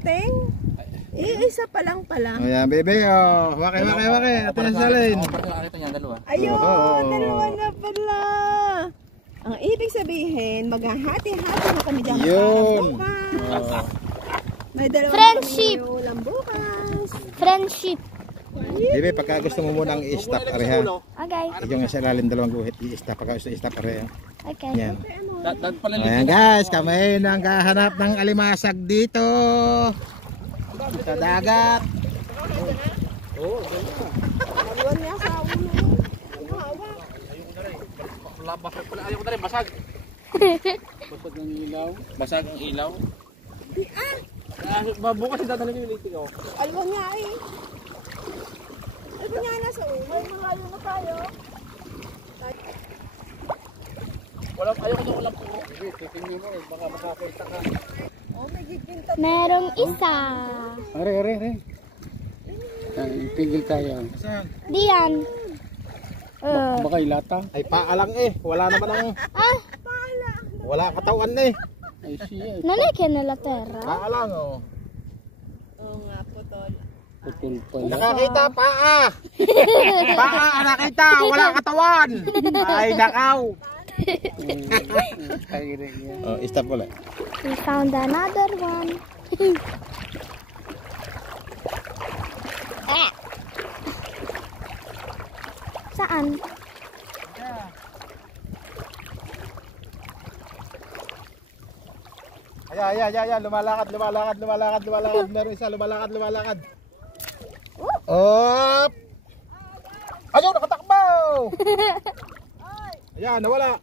Ting? Isa pa lang pala. Ayan, bebe, oh. Waki. Ate na salin. Ayun, dalawa na pala. Ang ibig sabihin, maghahati-hati na kami dyan. Yun. May dalawa Friendship. na kami ulam bukas. Friendship. Bebe, pagka gusto mo munang i-stop areha. Okay. Yung sa ilalim dalawang guhit, i-stop. Pagka gusto i-stop areha. Okay. Yan. Ayan guys, kami nang kahanap ng alimasag dito. Sa dagat. Ayun niya sa ulo. Ayaw ko na rin, basag. Basag ang ilaw. Basag ang ilaw. Bukas yung dadalhin yung litig ako. Ayun niya eh. Ayun niya na sa ulo. Malayo na tayo. Ayaw ko na walang puro. Titingin mo, baka makakita ka. Oh, may giginta. Merong isa. Are. Tigil tayo. Diyan. Baka ilata. Ay paalang eh, wala naman ang wala katawan eh. Ay siya. Nalagyan na latera. Paalang oh. Oo nga, putol. Putol pala. Nakakita paa. Paa nakita, wala katawan. Ay nakaw. Oh, stop wala. We found another one. Saan? Ayan, lumalakad. Meron isa, lumalakad. Op! Ayun, nakatakbo! Ayan, nawala.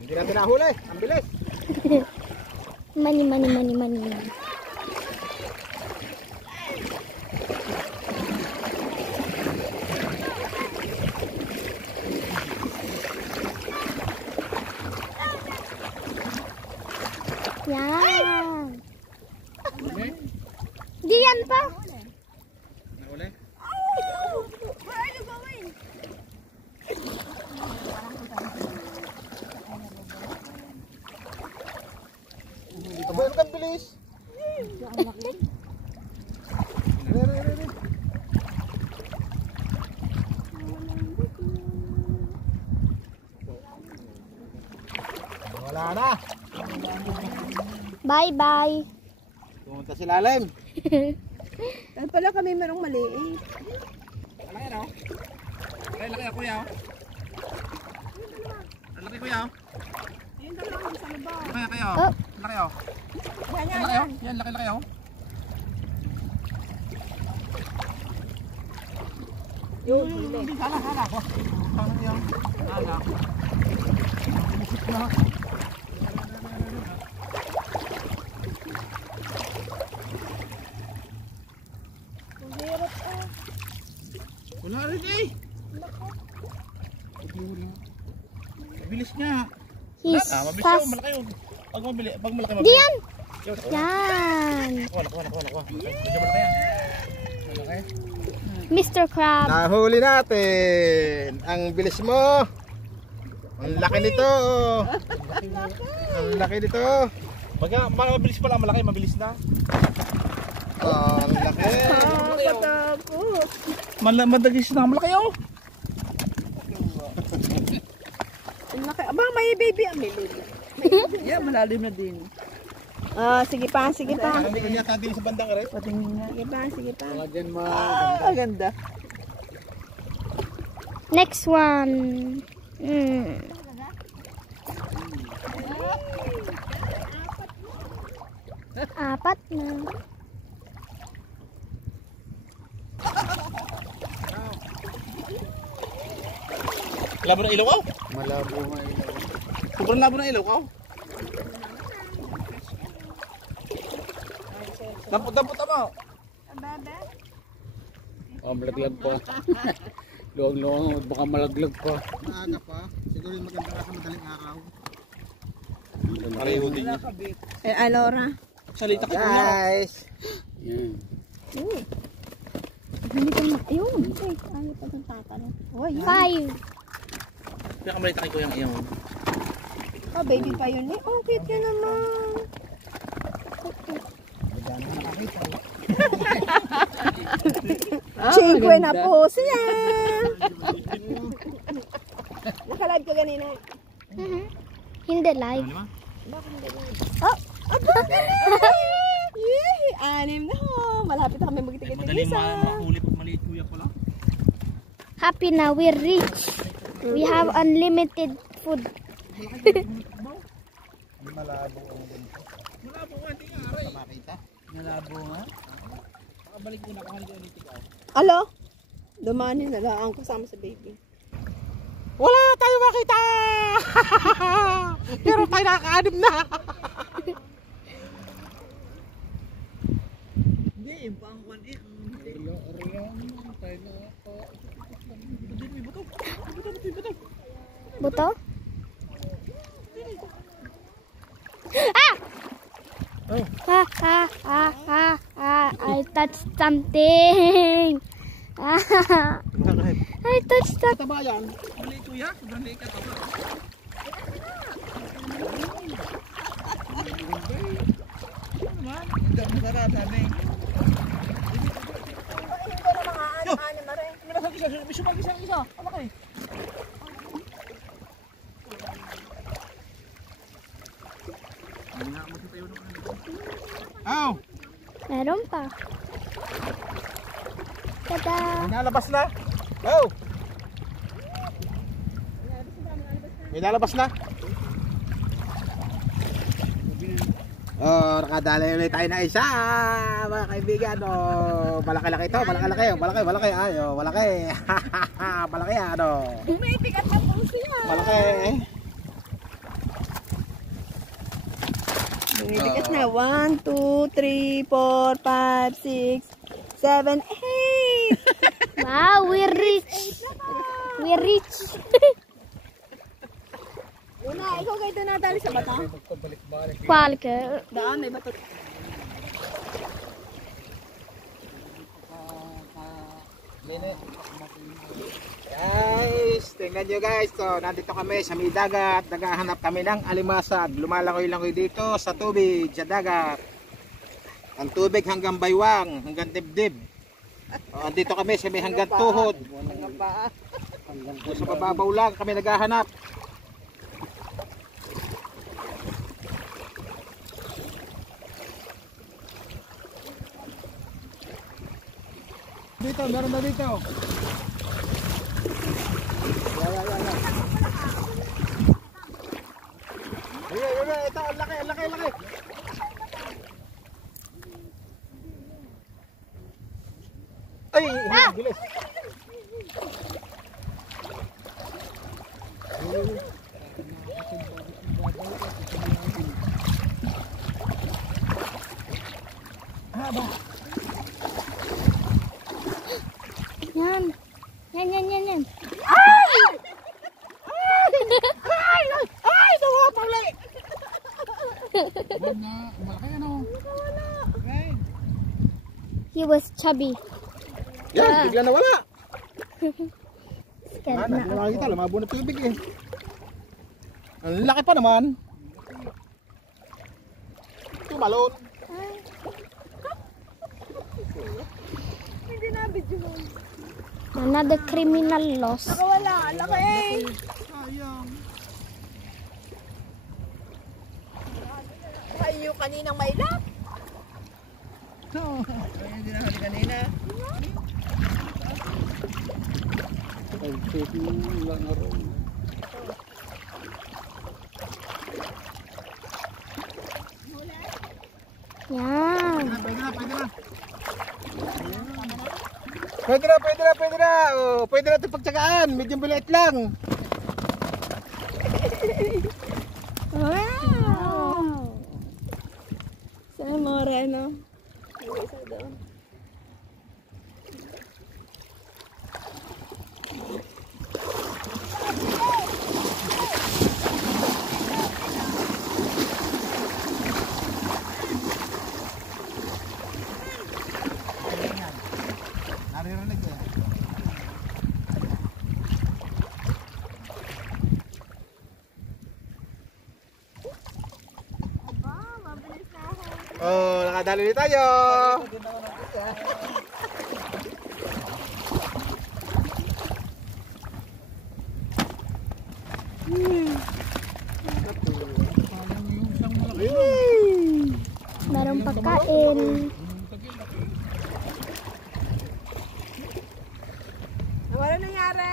Hindi natin nahuli, ang bilis. Money. Yan. Diyan pa. Nahuli? Where are you going? Dito ba yung bilis? Re. Wala na. Bye. Pumunta si lalim. Ay pala kami merong maliit. Laki na. Laki ako kuya. Laki kuya. Ayun dalawa sa laba. Laki kayo. Oh. Laki kayo. Yan. Yan laki kayo. Yun, huli. Hala. Paano yan? Hala. Isip na. Wala rin eh. Bilis niya. He's Mabilis fast. yun. Malaki yun. Pag malaki. Diyan. Yan. Yan. Nakuha. Medyo malaki yan. Malaki. Mr. Crab. Nahuli natin. Ang bilis mo. Ang laki nito. Ang laki nito. Mabilis pala. Malaki. Mabilis na. Ang laki. Katakot. Madagis na. Malaki oh. Ang laki. Aba, may baby. May baby. Yeah, malalim na din. Sige pa. Hindi ko niya tabi sa bandang rin. Sige pa. Mga dyan Ganda. Next one. Apat na. Labo na ilaw ko? Malabo nga ilaw. Sobrang labo na ilaw ko? Dampot mo. Malaglag pa. Luwag, baka malaglag pa. Maaga pa. Siguro yung maganda ka sa madaling araw. Pareho din. Alora. Salita ka Guys. yan. Hindi ko ayun. Ayaw pa ng tatanong. Oh, 5. Kaya kamalita kay Kuyang iyaw. baby pa yun eh. Oh, cute yun naman. Chinkwe na po siya. Nakalive ka ganina. Hindi live. Oh, aba! Yee, anim na ho. Malapit na kami magtigil-tigil Madaling isa. mahuli pag maliit kuya pala. Happy na, we're rich. We have unlimited food. Malabo ang ganito. Malabo nga, hindi nga aray. Makita. Malabo nga. Nakabalik ko na kung hindi ulit ikaw. Alo? Dumanin na lang ang kasama sa baby. Wala tayo makita! Pero tayo nakakaanim na! Hindi, yung pangkuhan eh. Tayo na ako. Buto? Ah! Oh. Ha, ha, ha, ha, ha. I touched something. Ah, I touched something. Taba yan. Maliit kuya, sobrang liit ka taba. Aw! Meron pa. Tada! May nalabas na. Oh! May nalabas na. Oh, nakadali ulit tayo na isa, mga kaibigan. Oh, malaki-laki ito, malaki-laki. Malaki. Ay, oh, malaki. Malaki ano. May bigat na po siya. Malaki. May bigat na. 1, 2, 3, 4, 5, 6, 7, 8. Wow, we're rich. We're rich. Una, ikaw kayo natali sa bata? Walker. Daan, may bato. Guys, tingnan nyo guys. So, nandito kami sa may dagat. Naghahanap kami ng alimasag. Lumalangoy-langoy dito sa tubig, sa dagat. Ang tubig hanggang baywang, hanggang dibdib. Andito kami sa may hanggang tuhod. Sa bababaw lang kami naghahanap. Dito, meron na dito. Ayan, ito, ang laki. Ay, bilis. Haba. Yan. Yan. Ay, nawapa ulit. Malaki ano? He was chubby. Yan, bigla nawala. Scared Hindi na. na makikita, lumabo na tubig eh. Ang laki pa naman. Tumalon. Hindi na video mo. Another criminal loss. Nakawala, laki. Sayang. Kayo kaninang may lap. Hindi na hali kanina. Yan. Pwede na. Oh, pwede na ito pagtsagaan. Medyo biliit lang. Wow! Sana more, no? Isa doon. Naririnig eh. Oh, nakadali ulit tayo. Merong pagkain. Wala nangyari?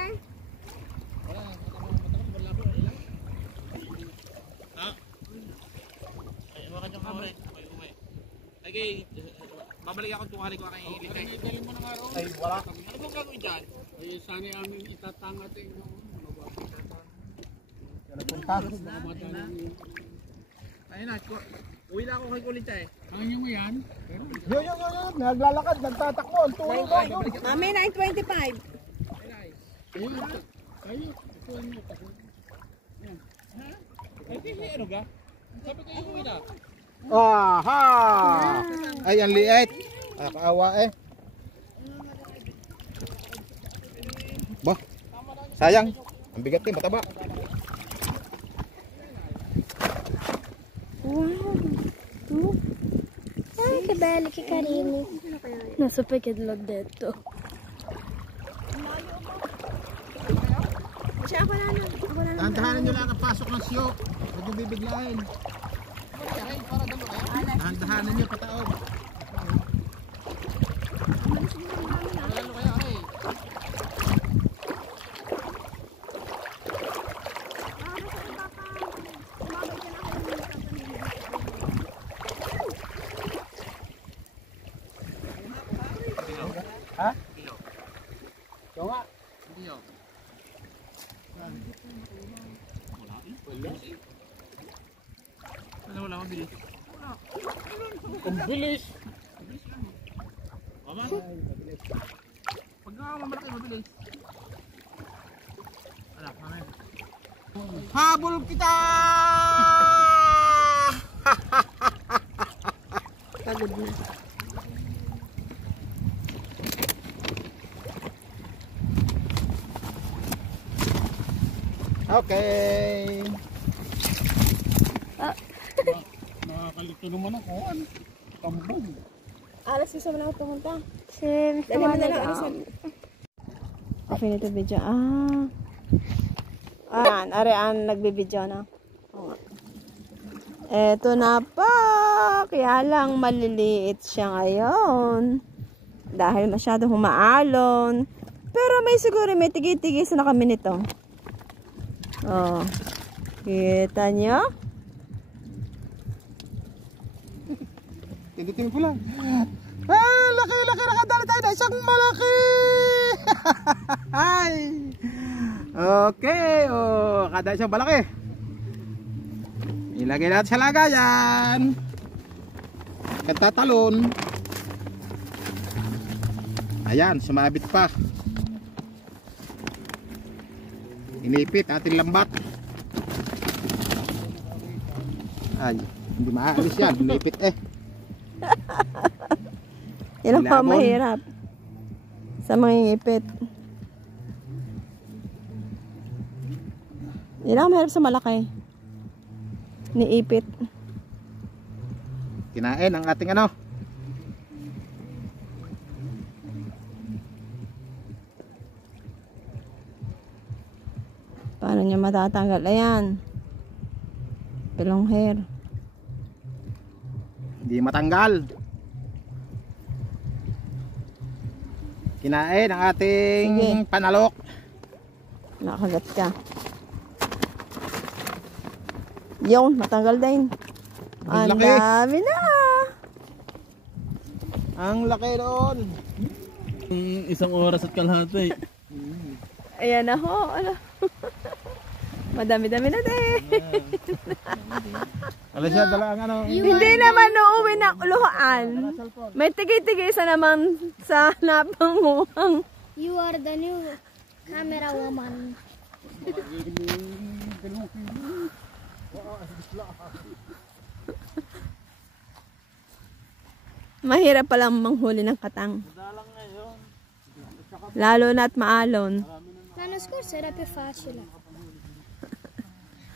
Ay, bakit yung kamay? Okay, babalik ako tungali ko kay Ilitay. Ay, wala. Ano bang gagawin dyan? Ay, sana aming itatangating ng Punta. Ayun na, uwi na ako kay Kulitay. ang inyo mo yan? Yun. Naglalakad, nagtatakbo. Ang tulo ko. Mami, 9:25. Ayun, kayo. Ikuhan mo. Ay, kaya ano ga? Sabi kayo uwi na. Aha! Ay, ang liit. Nakakaawa eh. Bah, sayang. Ang bigat eh, mataba. Wow. Ay, kabali kay Karini. Nasa pagkidlog dito. Siya, ako na. Dahan-dahanan nyo lang ang pasok ng siyok. Huwag nyo bibiglain. Dahan-dahanan nyo pataog. Ha? Ito nga. Wala, mabilis. Ang bilis. Aman? Pag nga mamalaki, mabilis. Wala, mamaya. Habol kita! Pagod na. Okay. Nakakalito naman ako. Ano? Tambog. Alas isa mo na ako pumunta. Sim, Dali mo na lang arasan. Okay na ito video. Arean nagbibideo na. Oo nga. Eto na pa. Kaya lang maliliit siya ngayon. Dahil masyadong humaalon. Pero may siguro may tigi-tigis na kami nito. Oh. Kita nyo? Tinditin ko lang. Ah, laki. Nakadali tayo na isang malaki. Ay. Okay. Oh, kada isang malaki. Ilagay natin sa lagayan. Katatalon. Ayan, sumabit pa. Inipit ating lambat. Ay, hindi maalis yan. Inipit eh. Yan ang Lamon. mahirap sa mga ngipit. Yan ang mahirap sa malaki. Niipit. Kinain ang ating ano. Paano niya matatanggal? Ayan. Pilong hair. Hindi matanggal. Kinain ang ating Sige. panalok. Nakagat ka. Yun, matanggal din. Ang Ang laki. dami na. Ang laki doon. Isang oras at kalahati. Ayan na ho. Ano? Madami-dami na din. Alas siya dala ang ano. Hindi naman uuwi ng uluhan. May tigay-tigay isa naman sa napanguhang. You are the new camera woman. Mahirap palang manghuli ng katang. Lalo na't maalon. L'anno scorso era più facile.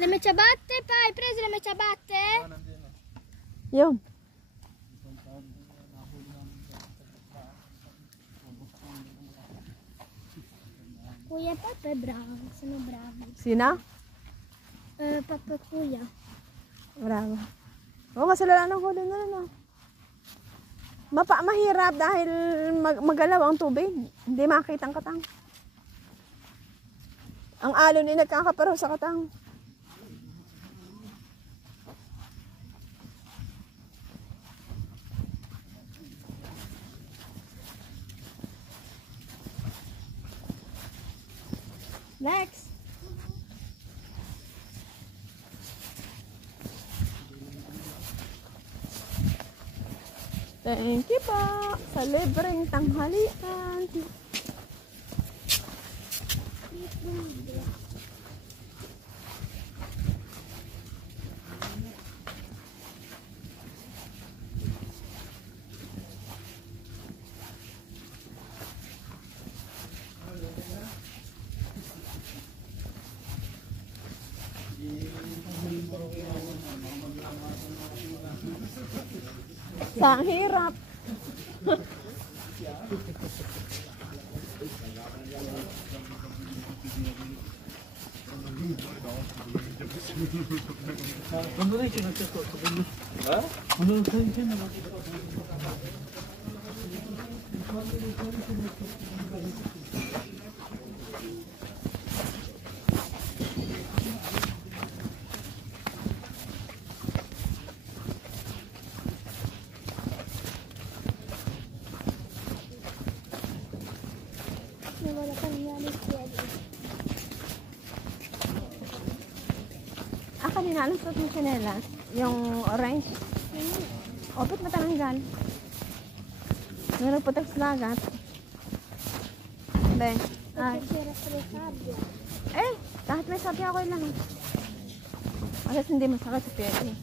Le ciabatte, hai preso le ciabatte? Yun. Kuya Papa Brown. Sino Brown? Sina? Papa Kuya. Bravo. Oo, masalala ng huli na ano. Mahirap dahil magalaw ang tubig. Hindi makita ang katang. Ang alon ay nagkakaparaw sa katang. Next. Thank you po sa libreng tanghalian. Sa hirap. Wala kang nangyari siya. Kanina, anong suot mo sinelas? Yung orange? O, ba't matananggal? Nung nagputok sa dagat. Be, ay. Kahit may sabi ako lang. Kasi hindi masakit sa piyali.